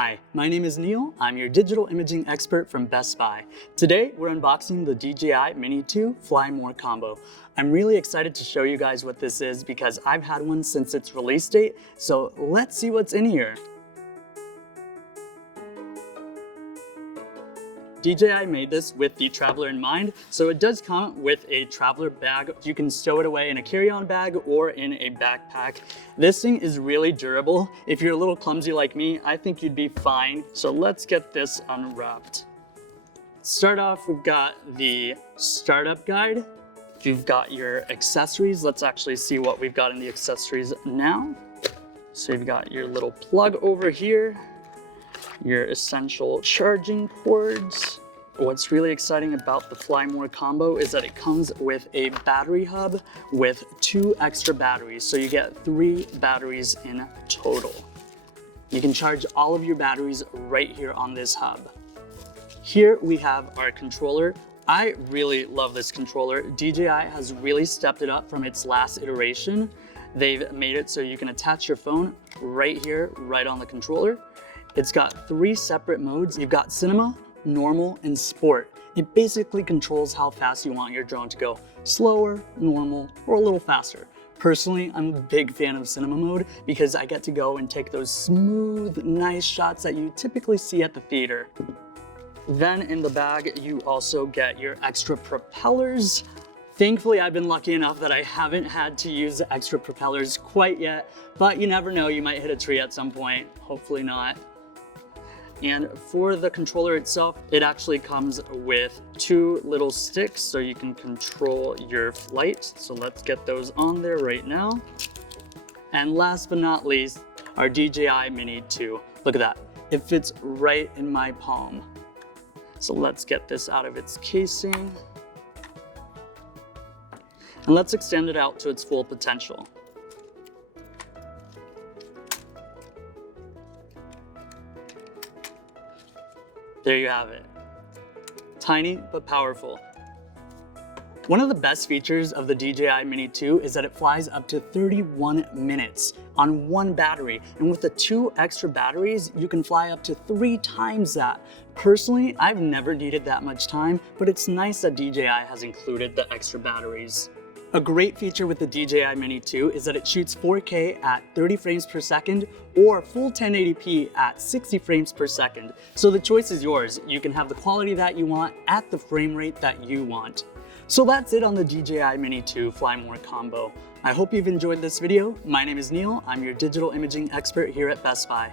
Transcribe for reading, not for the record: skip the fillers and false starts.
Hi, my name is Neil. I'm your digital imaging expert from Best Buy. Today, we're unboxing the DJI Mini 2 Fly More Combo. I'm really excited to show you guys what this is because I've had one since its release date, so let's see what's in here. DJI made this with the traveler in mind, so it does come with a traveler bag. You can stow it away in a carry-on bag or in a backpack. This thing is really durable. If you're a little clumsy like me, I think you'd be fine. So let's get this unwrapped. Start off, we've got the startup guide. You've got your accessories. Let's actually see what we've got in the accessories now. So you've got your little plug over here, your essential charging cords. What's really exciting about the Fly More combo is that it comes with a battery hub with 2 extra batteries. So you get 3 batteries in total. You can charge all of your batteries right here on this hub. Here we have our controller. I really love this controller. DJI has really stepped it up from its last iteration. They've made it so you can attach your phone right here, right on the controller. It's got 3 separate modes. You've got cinema, normal, and sport. It basically controls how fast you want your drone to go. Slower, normal, or a little faster. Personally, I'm a big fan of cinema mode because I get to go and take those smooth, nice shots that you typically see at the theater. Then in the bag, you also get your extra propellers. Thankfully, I've been lucky enough that I haven't had to use the extra propellers quite yet, but you never know, you might hit a tree at some point. Hopefully not. And for the controller itself, it actually comes with 2 little sticks so you can control your flight. So let's get those on there right now. And last but not least, our DJI Mini 2. Look at that, it fits right in my palm. So let's get this out of its casing. And let's extend it out to its full potential. There you have it. Tiny but powerful. One of the best features of the DJI Mini 2 is that it flies up to 31 minutes on 1 battery. And with the 2 extra batteries, you can fly up to 3 times that. Personally, I've never needed that much time, but it's nice that DJI has included the extra batteries. A great feature with the DJI Mini 2 is that it shoots 4K at 30 frames per second or full 1080p at 60 frames per second. So the choice is yours. You can have the quality that you want at the frame rate that you want. So that's it on the DJI Mini 2 Fly More combo. I hope you've enjoyed this video. My name is Neil. I'm your digital imaging expert here at Best Buy.